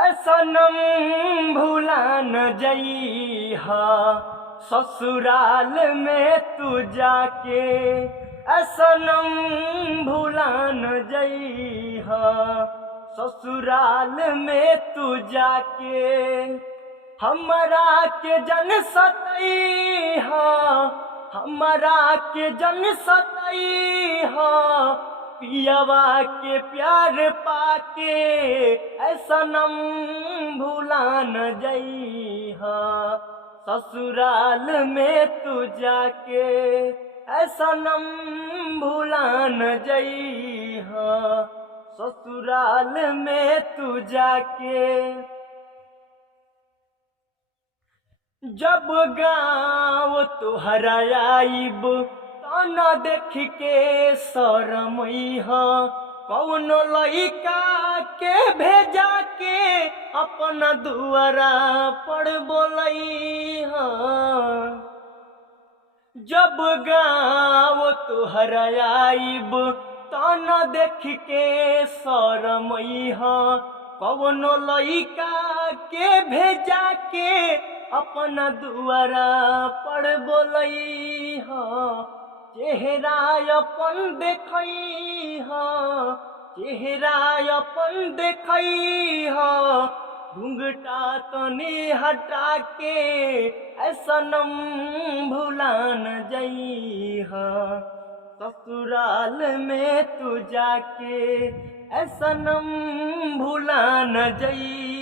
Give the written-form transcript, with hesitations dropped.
सनम भुला न जइहा ससुराल में तू जाके, सनम भुला न जइहा ससुराल में तू जाके। हमरा के जन सतइहा, हमरा के जन सतइहा पियवा के प्यार पाके, सनम भुला न जइहा ससुराल में तू जाके, सनम भुला न जइहा ससुराल में तू जाके। जब गाँव तुहरा आइब न देख के शरमइहा, कौन लइका के भेजा के अपना दुआरा पर बोलइहा। जब गाँव तुहरा आइब न देख के शरमइहा, कौन लइका के भेजा के अपना दुआरा पर बोलइहा। चेहरा अपन देखइहा, चेहरा अपन देखइहा घुंघटा तनी हटा के, सनम भुला न जइहा ससुराल में तू जाके, सनम भुला न जइहा।